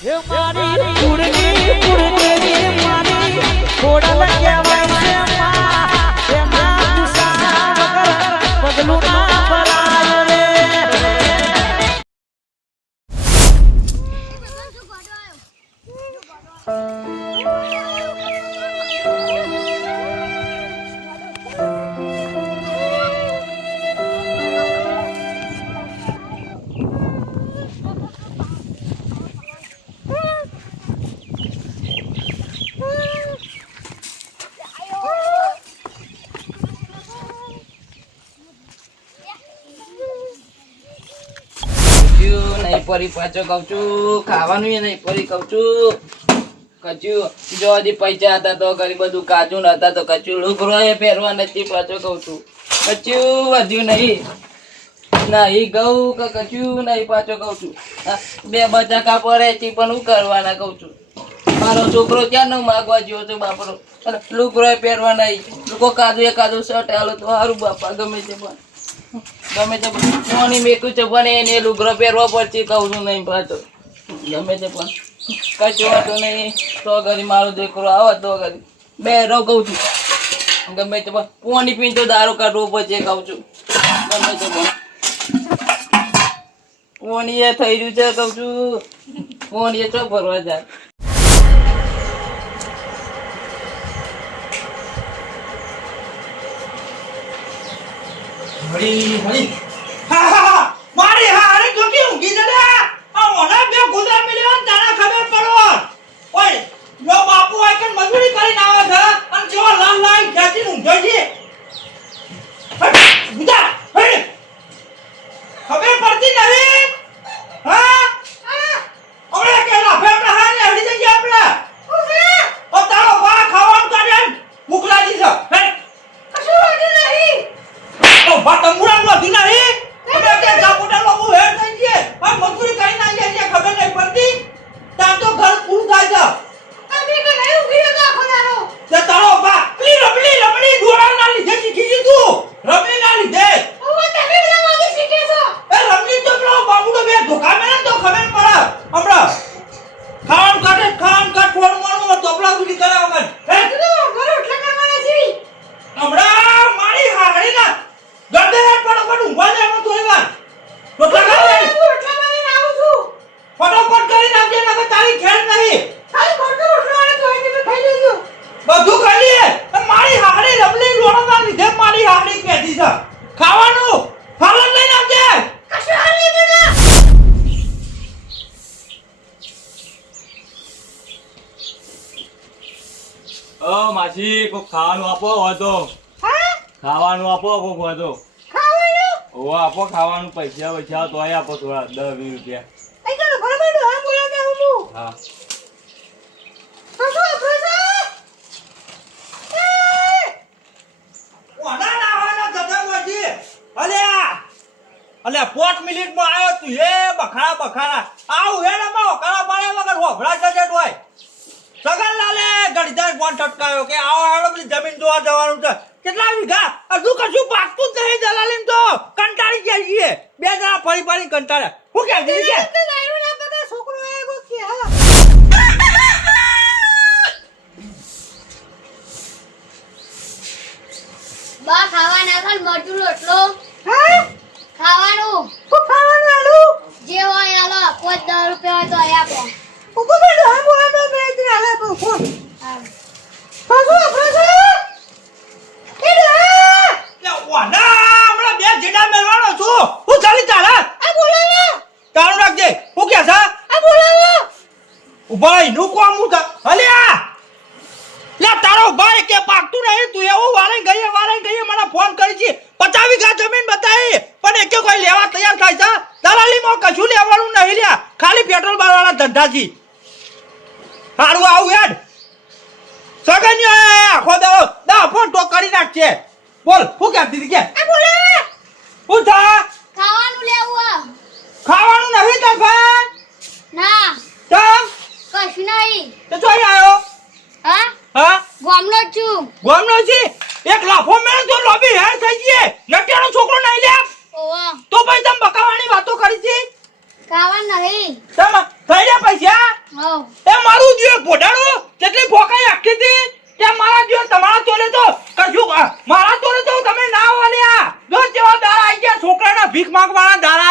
હે મારી કુળની કુળદેવી મારી ખોડલ પરી પાછો કહું છું. ખાવાનું એ નહીં, પરી કહું છું. કચ્યું જો હજી પૈસા હતા તો ઘણી બધું કાજુ નતા તો કચ્યું લુગરો એ પહેરવા નથી પાછો કહું છું. કચ્યું વધ્યું નહીં. નહીં ઘઉં કે કચ્યું નહીં પાછો કહું છું. બે બચાકા પડે છે, પણ હું કરવાના કહું છું. મારો છોકરો ક્યાં નો માગવા જેવો છે બાપરો? લુગરો પહેરવા નહીં લોકો કાદુ એ કાદુ શર્ટ હાલો તો સારું બાપા ગમે છે પણ. ગમે તે મોની મેકું છે, પણ એને લુગરો પહેરવો પડશે કહું છું નહીં પાછો. ગમે તે પણ. કશું હતું નહીં. તો ઘરી મારો દીકરો આવે તો ઘરી બે રહો કહું છું. ગમે તે પણ. પોણી પીને તો દારૂ કાઢવો પડશે કહું છું. ગમે તે પણ. પોણી એ થઈ રહ્યું છે કહું છું. પોણી એ તો ભરવા જાય હળી હળી હા હા હા. મારી અરે જોકી ઊંઘી જડે આ બે ગુદરા મિલ્યો તારા ખબર પડો ઓય બાપુ આય કે મજૂરી કરીને આવે છે. અને જો લાલ લાલ ખેંચી ઊંઘો હટ ગુદા હટ ખબર પડતી નથી હા આપણે કે લાફે આપણે હા ને હળી જઈએ આપણે ઓ તારો બા ખાવાનું કાઢે મુકલા દી છે હટ કશું વાંધો નહીં ઓ બાતંગુરા નો દી નહીં અમે કે જાપોટા લો હું હેડ થઈ ગયે આ મજૂરી કરી ના ગયા છે ખબર નહીં પડતી તાર તો ઘર પૂરું થાય છે અમે કે નહીં ઊભી રહો આખો દારો તે તારો બા પલી રબલી રબલી દોરા ના લીધે શીખી દીધું રબલી ના લીધે ઓ તમે બધા માગી શીખે છો એ રબલી તો પેલો બાબુડો બે ધોકા મેલે તો ખબર પડે હમણાં ખાન કાટે ખાન કાટ ફોન મારું તોપલા ગુડી કરે વગર હે ઘર ઉઠલા કરવાના છે હમણાં મારી હાડી ના ગરદે રાત પડો પણ ઊંઘવા જાય એમાં થોડી વાર રોટલા ખાવા રોટલા કરીને આવું છું ફટાફટ કરી નાખજે નકર તારી ખેડ નહીં ખાલી ખોટું રોટલા વાળા તો તમે ખાઈ લેજો બધું ખાઈ લઈએ અને મારી હાડી રબલી લોણના લીધે મારી હાડી પેટી છે ખાવાનું ફાલન લઈ નાખજે કશું હાલ નહીં બેટા ઓ માસી કોક ખાવાનું આપો હોય તો ખાવાનું આપો કોક હોય તો ઓ આપો ખાવાનું પૈસા પૈસા તો આપો થોડા દસ વીસ રૂપિયા. હા અલ્યા અલ્યા પોત મિનિટમાં આવ્યો તું. હે બખાડા બખાડા. આવું હેડામાં ઓકાળા બાળા વગર હોભળા જજેટ હોય. સગનલાલે ગણિતા ફોન ઠટકાયો કે આવો હેડો પેલી જમીન જોવા જવાનું છે. કેટલા વીઘા? હજુ કશું પાકતું જ નહીં દલાલીમ તો. કંટાળી ગયા છીએ. બે જણા ફરી ફરી કંટાળ્યા. હું કે દીદી કે છોકરો કે બા ખાવાના મરચું રોટલો? ખાવાનું. જે હોય હાલો પાંચ દસ રૂપિયા હોય તો આપો. હા. લે ઓના હમણાં બે જેડા મેળવાનો છું હું ચાલી તારા તારું રાખજે હું કે છે ઊભા નું કોમ હું અલ્યા! લે તારો ભાઈ કે પાકતું નહીં તું એવું વારે ગઈએ વારે ગઈએ મને ફોન કરી છે. પચાસ વીઘા જમીન બતાવી પણ એકે કોઈ લેવા તૈયાર થાય છે? દલાલીમાં કશું લેવાનું નહીં લ્યા. ખાલી પેટ્રોલ બારવાળા ધંધાથી. સારું આવું હેડ. સગન્યો આખો દાડો દા ફોન તો કરી નાખશે બોલ શું કે? દીદી કે હું થા? ખાવાનું લેવું ખાવાનું નહીં તો ના. તમ? કશું નહીં. તો ચોઈ આવ્યો. હા? હા? ગામનો છું. ગોમનો છે? એક લાફો મેળ તો લોબી હેર થઈ ગઈ નટિયાનો છોકરો નહીં લે ઓવા તો ભાઈ તમ બકાવાની વાતો કરી છે? કાવા નહીં. તમે થઈ ગયા પૈસા? આવો એ મારું જીવ પોડાડો જેટલી ફોકાઈ આખી હતી કે મારા જીવ તમારા તોલે તો કશું મારા તોલે તો તમે ના વાલ્યા જો જેવા દાડા આઈ ગયા છોકરાના ભીખ માંગવાના દાડા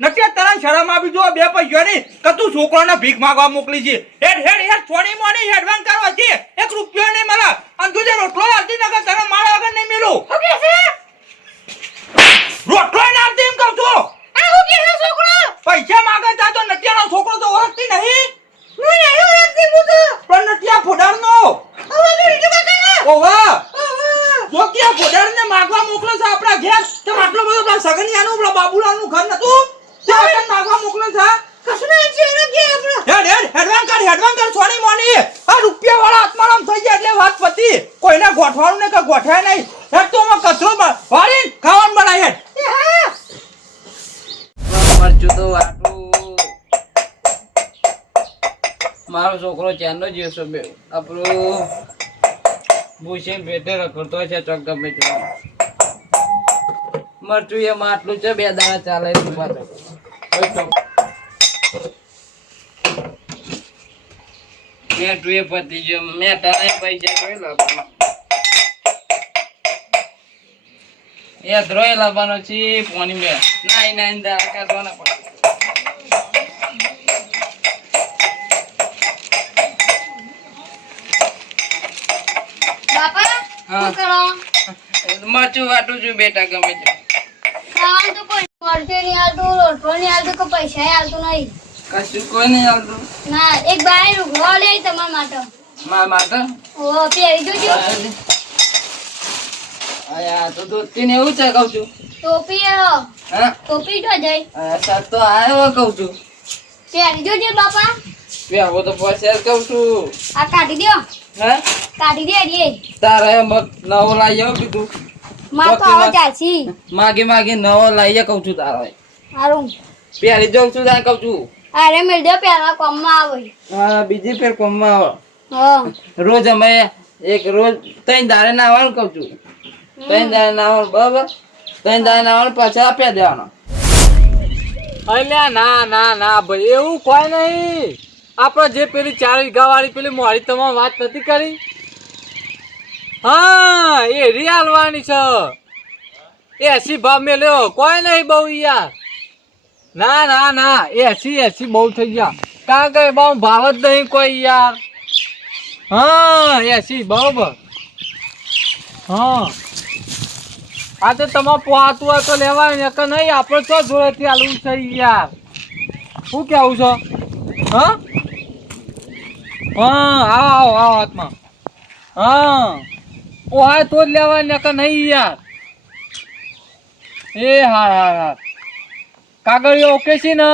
નથી તને શરમ આવી જો બે પૈસાની કે તું છોકરાને ભીખ માંગવા મોકલી છે. હેડ હેડ હેડ છોડી મોની હેડવાન કરવા છે. એક રૂપિયો નહીં મળે. અને તું જે રોટલો આલતી નકર તને મારા વગર નહીં મિલું. છે? રોટલો ના આલતી એમ કહું છું. આ શું કે છોકરો? પૈસા માંગે તા તો નટિયાનો છોકરો તો ઓળખતી નહીં. હું નહીં ઓળખતી હું તો પણ નટિયા ફોડારનો. હવે તો રીતુ કાકા ઓવા જો કે ફોડારને માગવા મોકલો છે આપણા ઘેર તે આટલો બધો સગનિયાનું પેલા બાબુલાલનું ઘર નતું? તે આપણને માગવા મોકલે છે. કશું નહીં છે એને કે હેડ હેડ હેડવાન કર હેડવાન કર સોની મોની. આ રૂપિયા વાળા આત્મારામ થઈ ગયા એટલે વાત પતી. કોઈને ગોઠવાનું ને કે ગોઠાય નહીં. હેડ તો માં કચરો વાળી ખાવાનું બનાય હેડ. મરચું તો આટલું મારો છોકરો ચાંદો જીવશો બે આપણું ભૂસે પેટે રખડતો છે ચોક ગમે મરચું એમાં આટલું છે બે દાડા ચાલે મેં એ પતી ગયો. મેં તારા પૈસા જોઈ લાવવાનો એ ધ્રોય લાવવાનો છે પોની મેં. નાઈ નાઈ દાડા કાઢવાના પડે બાપા. શું કરો? મરચું વાટું છું બેટા ગમે તે. ખાવાનું તો કોઈ મળશે નહીં હાલતું લોટો નહીં હાલતું કે પૈસા હાલતું નહીં. કશું કોઈ નહીં આવતું ના એક બાય રૂગડો લે તમારા માટે. મારા માટે? ઓ પહેરી જોજો. આયા તો દોસ્તી ને એવું છે કહું છું. ટોપી હા. ટોપી તો જઈ અયા તો આવ્યો કહું છું. પહેરી જોજો બાપા. બેહો તો પૈસા કહું છું. આ કાઢી દો હે? કાઢી દે તારે મત નવો લાવી આવો કીધું. માર તો આવો ચાલશી માગી માગી નવો લાવીએ કહું છું તારો. હારું. પહેરી જોઉં છું તારે કહું છું. અરે મેળ દો પહેલા કોમમાં આવે. હા બીજી ફેર કોમમાં આવો. હા. રોજ અમે એક રોજ ત્રણ ના આવવાનું કહું છું. ત્રણ ના આવવાનું બરાબર? ત્રણ ના આવવાનું પાછા આપ્યા દેવાનો. અલ્યા ના ના ના ભાઈ એવું કોઈ નહીં. આપણે જે પેલી ચાર વીઘા વાળી પેલી મોડી તમામ વાત નથી કરી? હા, એ રી હાલવાની છે એસી ભાવ મેલ્યો કોઈ નહીં બહુ યાર. ના ના ના એસી એસી બહુ થઈ ગયા. કારણ કે બહુ ભાવ જ નહીં કોઈ યાર. હા એસી, બરોબર. હા. આ તો તમારે પોહાતું હોય તો લેવાય ને કે નહીં. આપણે તો જોડેથી આલવું છે યાર? શું કેવું છો? હા? હા, આવો આવો આવો હાથમાં. હા. પોહાય તો જ લેવાય ને કે નહીં યાર? એ હા હા હા કાગળિયો ઓકે છે ને?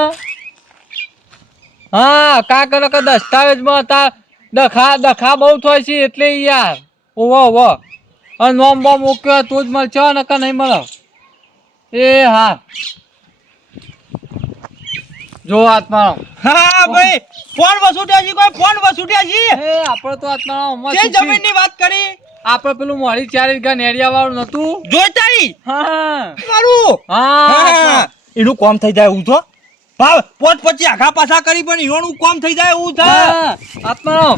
હા કાગળ કે દસ્તાવેજમાં હતા દખા દખા બહુ થાય છે એટલે યાર. ઓવો ઓવો અને નોમ બોમ ઓકે તું જ મળશે ને કે નહીં મળે? એ હા. જો આત્મા હા ભાઈ ફોન વસૂટ્યા છે કોઈ ફોન વસૂટ્યા છે એ આપણે તો આત્મા જમીનની વાત કરી આપણે પેલું મોડી ચાર વીઘા નેડિયા વાળું નતું જોઈતાઈ હા. મારું? હા હા એનું કોમ થઈ જાય એવું તો ભાવ પોત પછી આખા પાછા કરી પણ એનું કોમ થઈ જાય એવું થાય હા, આત્માનો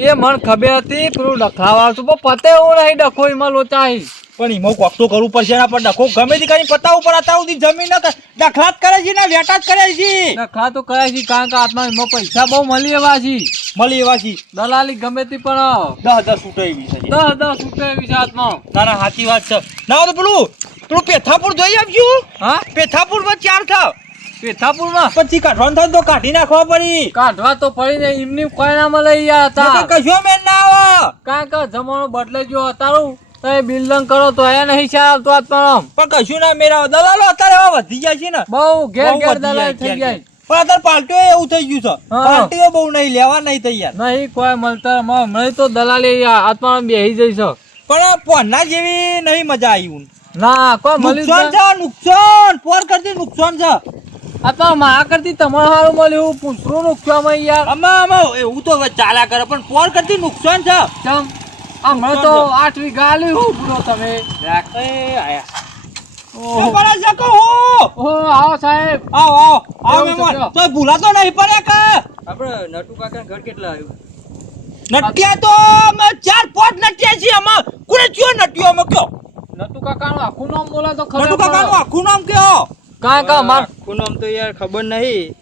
એ મન ખબર હતી પેલું ડખાવાળું છું પણ પતે એવું નહીં ડખો એમાં લોચાઈ. પણ એમાં કોક તો કરવું પડશે ને પણ ડખો ગમે તે કરીને પતાવ ઉપર અત્યાર સુધી જમીન ના દખલાત કરે છે ને વેટા જ કરે છે. દખલા તો કરે છે કારણ કે આત્મા એમાં પૈસા બહુ મળી એવા છે. મળી એવા છે. દલાલી ગમે તે પણ દસ દસ છૂટો એવી છે. દસ દસ રૂપિયા એવી છે આત્મા ના ના સાચી વાત છે. ના તો પેલું પેલું પેથાપુર જોઈ આપજો. હા? પેથાપુરમાં ચાર થાવ. પેથાપુરમાં? પછી કાઢવાનું થાય તો કાઢી નાખવા પડી. કાઢવા તો પડી ને એમની કોઈ ના મળે યાર કશો મેં ના આવે. કારણ કે જમાનો બદલે જો અતારું તો એ બિલ્ડિંગ કરો તો એ નહીં ચાલ તો પણ કશું ના મેરા દલાલો અત્યારે એવા વધી જાય છે ને. બહુ ઘેર ઘેર દલાલ થઈ જાય પણ અત્યારે પાર્ટીઓ એવું થઈ ગયું છે. પાર્ટીઓ બહુ નહીં લેવા નહીં તૈયાર. નહીં કોઈ મળતા હમણાં તો દલાલી આત્મા બેહી જઈ છે. પણ પોરના જેવી નહીં મજા આવી. ના કોઈ મળ્યું નુકસાન છે? નુકસાન. પોર કરતી નુકસાન છે. આત્મા મા કરતી તમારે સારું મળ્યું. પૂછરું નુકસાન યાર. આમાં એવું તો ચાલ્યા કરે પણ પોર કરતી નુકસાન છે. ચમ હમણાં તો આઠ વીઘા હું પૂરો તમે? એ આયા. શું કરે છે કહો ઓહો આવો સાહેબ. આવો આવો. આવો મહેમાન તો ભૂલાતો નહીં પડે કે? આપણે નટુ કાકા ઘર કેટલા આવ્યું? નટિયા તો અમે ચાર પાંચ નટિયા છીએ. અમે કોને ચિયો નટિયો અમે કયો? નટુ કાકાનું આખું નામ બોલે તો નટુ કાકાનું આખું નામ કયો? કાકા માર આખું નામ તો યાર ખબર નહીં.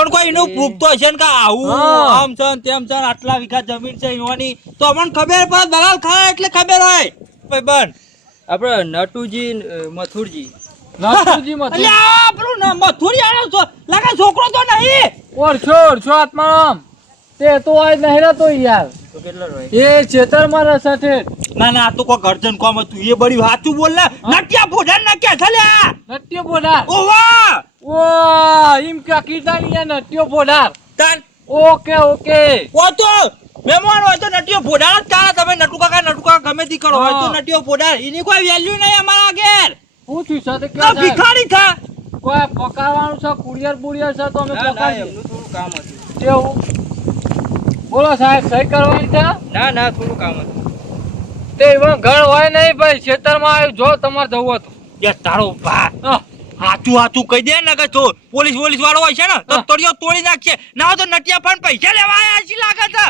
પણ કોઈ એનું પ્રૂફ તો હશે ને કે આવું આમ છે ને તેમ છે ને આટલા વીઘા જમીન છે એવાની તો અમને ખબર પડે દલાલ ખાય એટલે ખબર હોય. ભાઈ બન. આપણે નટુજી મથુરજી. નટુજી મત અલ્યા પેલું મથુરી આનો છો. લાગે છોકરો તો નહીં. ઓળછો ઓળછો આત્મારામ. તે તો આજ નહીં રહેતો યાર. એ ના ના આ તો કોઈ ગરજન કોમ હતું. એ બડી સાચું બોલ ને. નટિયા ભોજન ના કે થલ્યા નટ્યો ઓવા ઓ ઈમ કા કીધા ની નટ્યો બોડાર તાન. Okay okay. ઓ તો મહેમાન હોય તો નટિયો ભોડાળ જ તારા તમે નટુ કા નટુ ગમે તી કરો. હોય તો. નટિયો ભોડાળ એની કોઈ વેલ્યુ નહીં અમારા ઘેર હું થયું સાથે તો ભિખારી થા. કોઈ પકાવવાનું છે કુરિયર બુરિયર છે તો અમે પકાવીએ એમનું થોડું કામ હતું. કેવું બોલો સાહેબ સહી કરવાની છે? ના ના થોડું કામ હતું. તે એવા ઘર હોય નહીં ભાઈ ખેતરમાં આવ્યું જો તમારે જવું હતું. યાર તારો ભા હા, હાચું હાચું કહી દે ને કે તો પોલીસ પોલીસ વાળો હોય છે ને તો તોડીઓ તોડી નાખશે ના તો નટિયા પણ પૈસા લેવા આયા છે લાગે છે.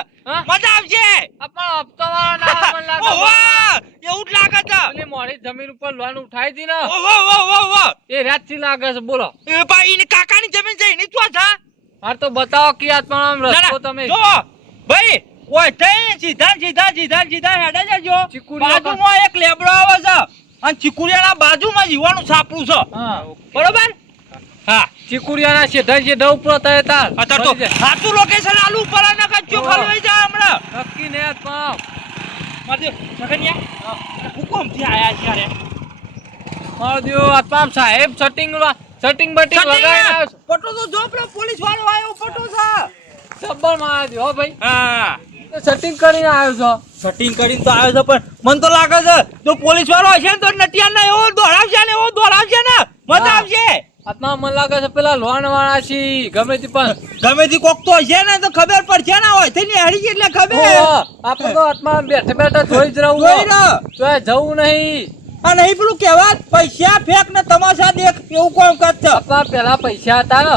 મજા આવશે. પણ હપ્તો વાળો ના પણ લાગે. ઓહો એવું જ લાગે છે. એટલે મોડી જમીન ઉપર લોન ઉઠાઈ દી ને? ઓહો ઓહો ઓહો. એ રાતથી લાગે છે બોલો. એ ભાઈ ને કાકાની જમીન છે એની શું છે. હાર તો બતાવો કે આત્મા આમ રસ્તો તમે. જો ભાઈ ઓય તે સીધા સીધા સીધા સીધા હેડે જજો. બાજુમાં એક લેબડો આવે છે. અને ચીકુડિયાના બાજુમાં જીવાનું સાપડું છે. બરોબર? હા. ચીકુડિયાના સીધા સીધા ઉપર થાય તાર. અત્યારે તો સાચું લોકેશન આલુ ઉપર અને કચ્ચો ઓહો. ખાલી જાય હમણાં. નક્કી ને આત્મા મારે સગનિયા હુકમથી આયા છે યારે મારો દિયો સાહેબ સેટિંગ સેટિંગ બટિંગ લગાવીને પટો તો જો પેલો પોલીસ વાળો આવ્યો પટો સા સબ્બર મારજો હો ભાઈ. હા. સેટિંગ કરીને આવ્યો છો? સેટિંગ કરીને તો આવ્યો છો પણ મને તો લાગે છે જો પોલીસ વાળો હશે ને તો નટિયાન ના એવો દોડાવશે ને એવો દોડાવશે ને મજા આવશે. આત્મા મને લાગે છે પેલા લોન વાળા છે ગમે તે પણ. ગમે તે કોક તો હશે ને તો ખબર પડશે ને હોય થઈ હરી એટલે ખબર. આપણે તો આત્મા બેઠે બેઠે જોઈ જ રહું. તો જવું નહીં. આ નહીં પેલું કહેવાત પૈસા ફેંક ને તમાશા દેખ એવું કોણ કરત આપણા પેલા પૈસા હતા. ને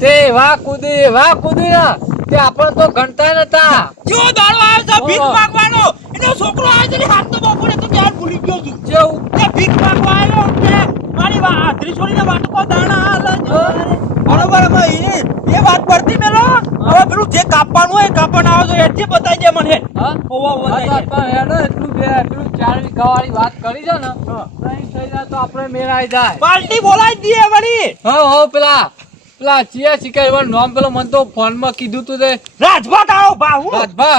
તે વાહ કુદી વાહ કુદી ને. તે આપણે તો ગણતા નતા. જો દાડો આવ્યો છે ભીખ માંગવાનો. એનો છોકરો આવ્યો છે હાથ તો બપોરે તો ક્યાં ભૂલી ગયો છું. જેવું તે ભીખ માંગવા આવ્યો કે મારી આધરી છોડીને વાટકો દાણા હાલ બરોબર હવે એ વાત પડતી મેલો હવે પેલું જે કાપવાનું હોય કાપણ આવે તો એથી બતાવી દે મને. હા. ઓવા તો આત્મા હેડો એટલું બે એટલું ચાર વીઘાવાળી વાત કરી છે ને. નહીં થઈ જાય તો આપણે મેળાઈ જાય. પાર્ટી બોલાવી દઈએ વળી. હા હો પેલા. પેલા ચિયા શિકારી નામ પેલો મને તો ફોનમાં કીધું તું તે. રાજભા તારો રાજભા.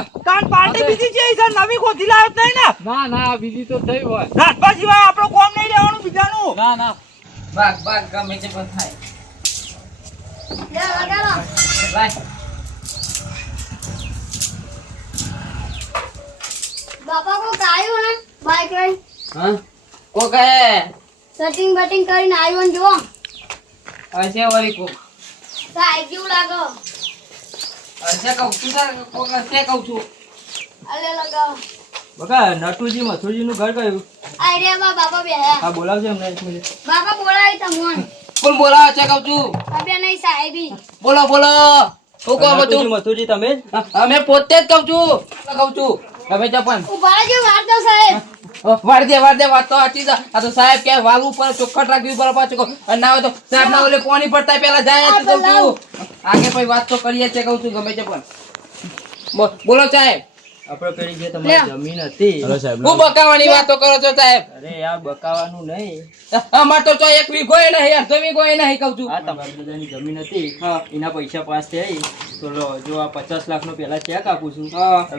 પાર્ટી બીજી છે સર નવી ગોતી લાવ્યો નહીં ને? ના ના બીજી તો થઈ હોય. રાજભા સિવાય આપણો કોમ નહીં રહેવાનું બીજાનું. ના ના. ભાગ ભાગ ગમે તે પણ થાય. લે, લગાડો. લાય. બાપા કોક આવ્યું ને? બાઈક લઈને હા? કોક હે? સેટિંગ બેટિંગ કરીને આવ્યો ને જો હશે વળી કોક. સાહેબ કેવું લાગો. અરે કહું છું સર કોક હશે કહું છું. અલે લગાવ બકા નટુજી મથુજી નું ઘર કયું? આઈડિયામાં બાપા બે હા. બોલાવજો અમને એક મિનિટ. બાપા બોલાવી તમોન. કોણ બોલાવે? છે કહું છું. અબે નહીં સાહેબી. બોલો બોલો. શું કહો બધું? મથુજી તમે? જ અમે પોતે જ કહું છું. કહું છું. તમે તે પણ. ઊભા રહેજો વાત દો સાહેબ. વાર દે વાર દે વાત તો આચી છે. આ તો સાહેબ કે વાલ ઉપર ચોખ્ખટ રાખવી ઉપર પાછો અને ના હોય તો સાહેબ ના ઓલે પાણી પડતા પેલા જાય તો કહું. છું આગે પછી વાત તો કરીએ છે કહું છું ગમે તે પણ. બોલો સાહેબ. આપણે પેલી જે તમારી જમીન હતી. હું બકાવાની વાતો કરો છો સાહેબ? અરે યાર બકાવાનું નહીં. અમાર તો એક વીઘો એ નહીં અડધો વીઘો એ નહીં કહું છું. આ તમારી બધાની જમીન હતી. એના પૈસા પાસ થઈ. તો લો જો આ પચાસ લાખ નો પેલા ચેક આપું છું.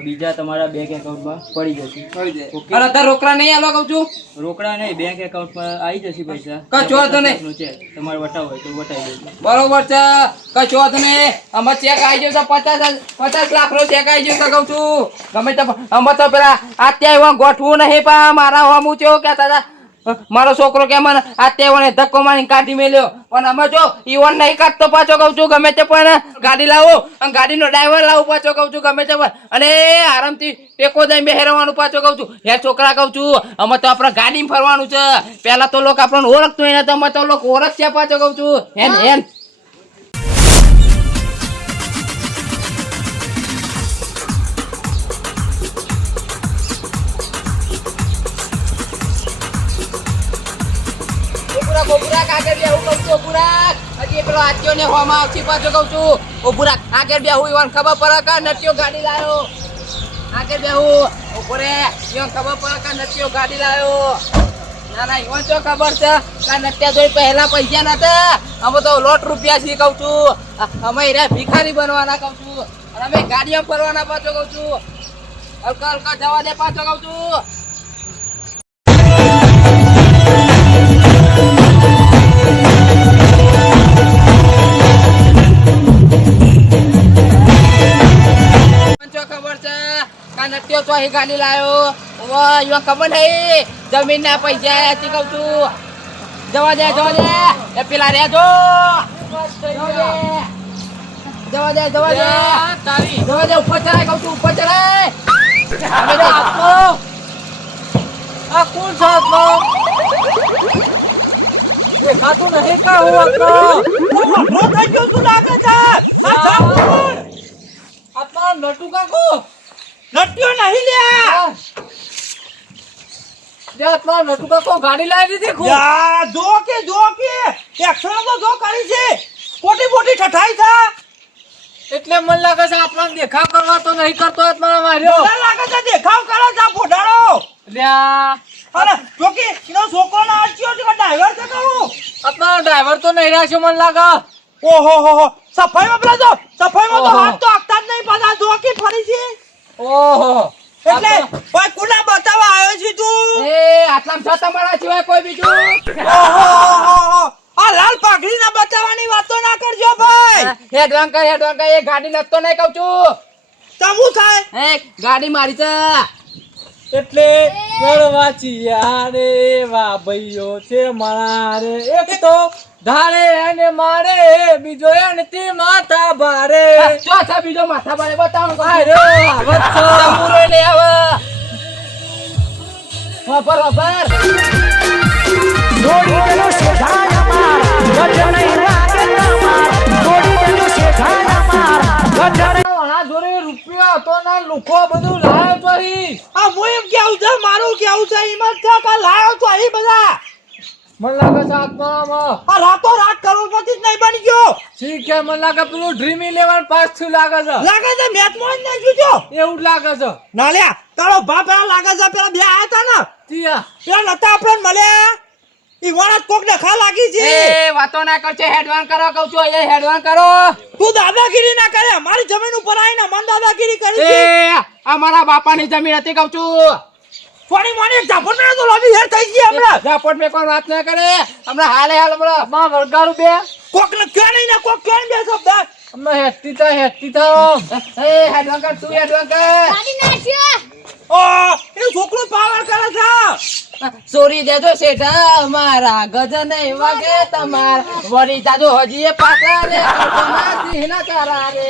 બીજા તમારા બેંક એકાઉન્ટમાં પડી જશે. અરે તાર રોકડા નહીં આલો કહું છું? રોકડા નહીં બેંક એકાઉન્ટમાં આવી જશે પૈસા. કચો વાંધો નહીં. 50 તમારે વટાવ હોય તો વટાવી દેજો. બરોબર છે. કચો વાંધો નહીં. અમાર ચેક આવી જશે પચાસ પચાસ લાખ નો ચેક આવી જશે કહું છું. ગમે તો અમે તો પેલા અત્યારે ગોઠવું નહીં, પણ મારા હોમું એવું કહેતા હતા? મારો છોકરો કે મને અત્યારે ધક્કો મારી કાઢી મેલ્યો. પણ અમે જો ઈવન નહીં કાઢતો પાછો કહું છું, ગમે તે પણ ગાડી લાવો અને ગાડીનો ડ્રાઈવર લાવો પાછો કહું છું, ગમે તે પણ. અને આરામથી ટેકો દઈને બેહેરવાનું પાછો કહું છું. હે છોકરા કહું છું અમે તો આપણે ગાડીમાં ફરવાનું છે. પેલા તો લોકો આપણને ઓળખતું હોય તો અમે તો લોકો ઓળખ છે પાછો કહું છું. હેન હેન. રાખ આગળ ખબર પડે નટિયો પહેલા પૈસા નતા. અમે તો લોટ રૂપિયા થી કહું છું. અમે રે ભિખારી બનવાના કહું છું. અમે ગાડીઓ ફરવાના પાછો કહું છું. હલકા હલકા જવા દે પાછો કહું છું. કા નટ્યો તો અહીં ગાડી લાયો. વાહ ઈવા ખબર નહીં. જમીન ના પૈસા આયા કહું છું. જવા દે જવા દે. એ પેલા રે જો. જવા દે. જવા દે તારી. જવા દે ઉપર ચડાય કહું છું ઉપર ચડાય. હવે તો આત્મા આ કોણ છે આત્મા દેખાતું નહીં કા હું ઊભો થઈ ગયો શું લાગે છે. આ જાવ? આત્મા નટુ કાકો. નટ્યો નહીં લ્યા. જે નટુ કાકો ગાડી લાવી દીધી ખૂબ. જો કે જો કે એક્શન તો જો કરી છે. ઠઠાઈ એટલે મને લાગે છે આપણને દેખાવ કરવા તો નહીં કરતો માર્યો મને લાગે છે દેખાવ કરે આ ફોટાડો. લ્યા અરે જો કે એનો છોકરો ના આચ્યો છે ડ્રાઈવર છે કહું આત્મા ડ્રાઈવર તો નહીં રાખ્યો મને લાગે. ઓહો હો હો. સફાઈમાં પેલા જો સફાઈમાં તો હાથ તો આખતા જ નહીં પાછા જો કે ફરી છે. ઓહો. એટલે આત્મા- ભાઈ બતાવવા આવ્યો છે તું? એ આટલામાં છ તમારા સિવાય કોઈ બીજું? ઓહો હો હો આ લાલ પાઘડી ના બતાવવાની વાતો ના કરજો ભાઈ. હેડવાન કર એ ગાડી નતો નહીં કહું છું. તમુ થાય? એ ગાડી મારી છે એટલે ગળવાચિયા રે એવા ભાઈઓ છે મારે. એક તો ધારે એને મારે બીજો એનથી માથા ભારે. ચોથા બીજો માથા ભારે બતાવો આ રે આવત છે. તમુરો. લે આવ વાપર વાપર હા જોડે રૂપિયા હતો ના લુખો બધું લાવ્યો તો ઈ. આ હું એમ કેવું છે મારું કેવું છે એમાં છે કે લાયો તો અહીં બધા. મને લાગે છે આત્મામાં. આ રાતો રાત કરોડપતિ જ નહીં બની ગયો. ઠીક છે મને લાગે પેલું ડ્રીમ ઇલેવન પાસ થયું લાગે છે. લાગે છે મેચમાં જ નહીં જોજો એવું જ લાગે છે. ના લ્યા તારો બાપ પેલા લાગે છે પેલા બે આયા હતા ને? ત્યાં પેલા નતા આપણે મળ્યા? ઈ વણસ કોક ને લાગી છે. એ વાતો ના કરશે હેડવાન કરો કહું છું એ હેડવાન કરો. તું દાદાગીરી ના કરે મારી જમીન ઉપર આવીને મન દાદાગીરી કરી છે. એ અમારા બાપાની જમીન હતી કહું છું. થોડી મોની ઝાપટ મેં તો લોબી હેર થઈ ગઈ હમણાં. ઝાપટ મેં કોઈ વાત ના કરે. હમણાં હાલે હાલ હમણાં માં વળગાડું બે. કોક ને ક્યાં નહીં ને કોક ક્યાં બે શબ્દ અમે હેઠતી તો હેઠતી તો એ હેડવાન કર તું હેડવાન કર ગાડી નાખ્યો ઓ એ છોકરો પાવર કરે છે. સોરી દેજો શેઠા અમારા ગજ નહીં વાગે તમાર. વળી જાજો હજી એ પાછા રે સિંહના તારા રે.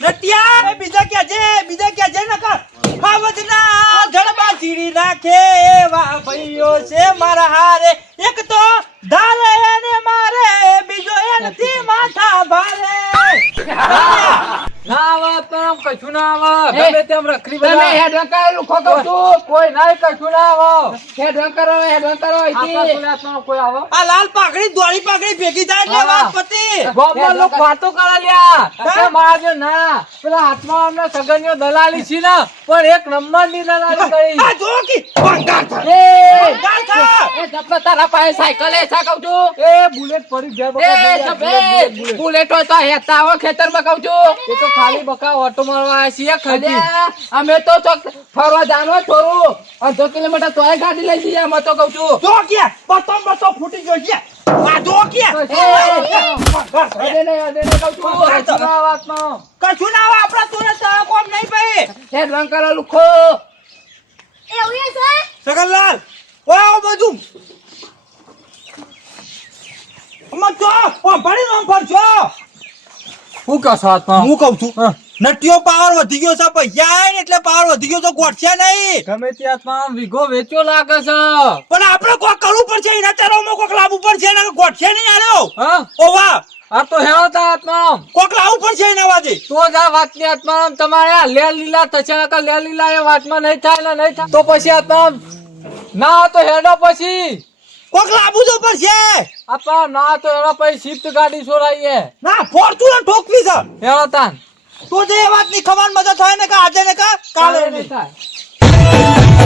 નટિયા એ બીજા ક્યાં છે? બીજા ક્યાં જે નકર? ખાવતના જડબા ચીડી નાખે એવા ભાઈઓ છે મારા હારે. એક તો ધારે એને મારે બીજો એનથી માથા ભારે. ના આવે તો કશું ના આવે ગમે તેમ રખડી બધા. હેડવાન કર લુખો કહું છું કોઈ ના કશું ના આવે. હેડવાન કરો હેડવાન કરો આપણા કોઈ આવે? આ લાલ પાઘડી ધોળી પાઘડી ભેગી થાય એટલે વાત પતી. ગામમાં લોકો વાતો કરે લ્યા. કે મારા ના પેલા હાથમાં અમને સગનીઓ દલાલી છે ને પણ એક નંબરની દલાલી કરી. આ જો કી ભંગાર થાય એ! ભંગાર થાય એ જપના તારા પાસે સાયકલ એ છે કહું છું? એ બુલેટ પડી ગયા એ બુલેટ હોય તો હેતા આવો ખેતરમાં કહું છું. એ તો ખાલી બકા ઓટો મારવા આવ્યા છીએ ખરી અમે તો ચોક ફરવા જાનો થોડું અડધો કિલોમીટર તોય ગાડી લઈ જઈએ અમે તો કહું છું. જો કે બસો બસો ફૂટી ગયો છે. કશું ના આવે આપડા તું કોમ નહીં ભાઈ. હેડવાન કરો લુખો. એવું એ છે? સગનલાલ ઓય આવો બાજુ. અમાર તો ઓ ભણી શું કહો હાથમાં? હું કહું છું. હા. નટિયો પાવર વધી ગયો છે પૈસા એટલે પાવર વધી ગયો તો ગોઠશે નહીં. ગમે ત્યાં વીઘો વેચો લાગે છે. પણ આપણે કોક કરવું પડશે એના ચારોમાં કોક લાવવું પડશે ને ગોઠશે નહીં આલ્યો હા. ઓ વાહ આ તો હેવતા હાથમાં કોક લાવવું પડશે એના વાજે. તો જ આ વાતની આમ તમારે આ લે લીલા થશે નકર લે લીલા એ વાતમાં નહીં થાય ને નહીં થાય. તો પછી આત્મા ના તો હેડો પછી. કોક લાવવું તો પડશે આપા ના તો એનો પછી શિફ્ટ ગાડી છોડાઈએ. ના ફોર્ચ્યુનર ઠોકવી છે. એવા તાન તું જે વાતની ખબર મજા થાય ને કે આજે ને કે કાલે નહીં થાય.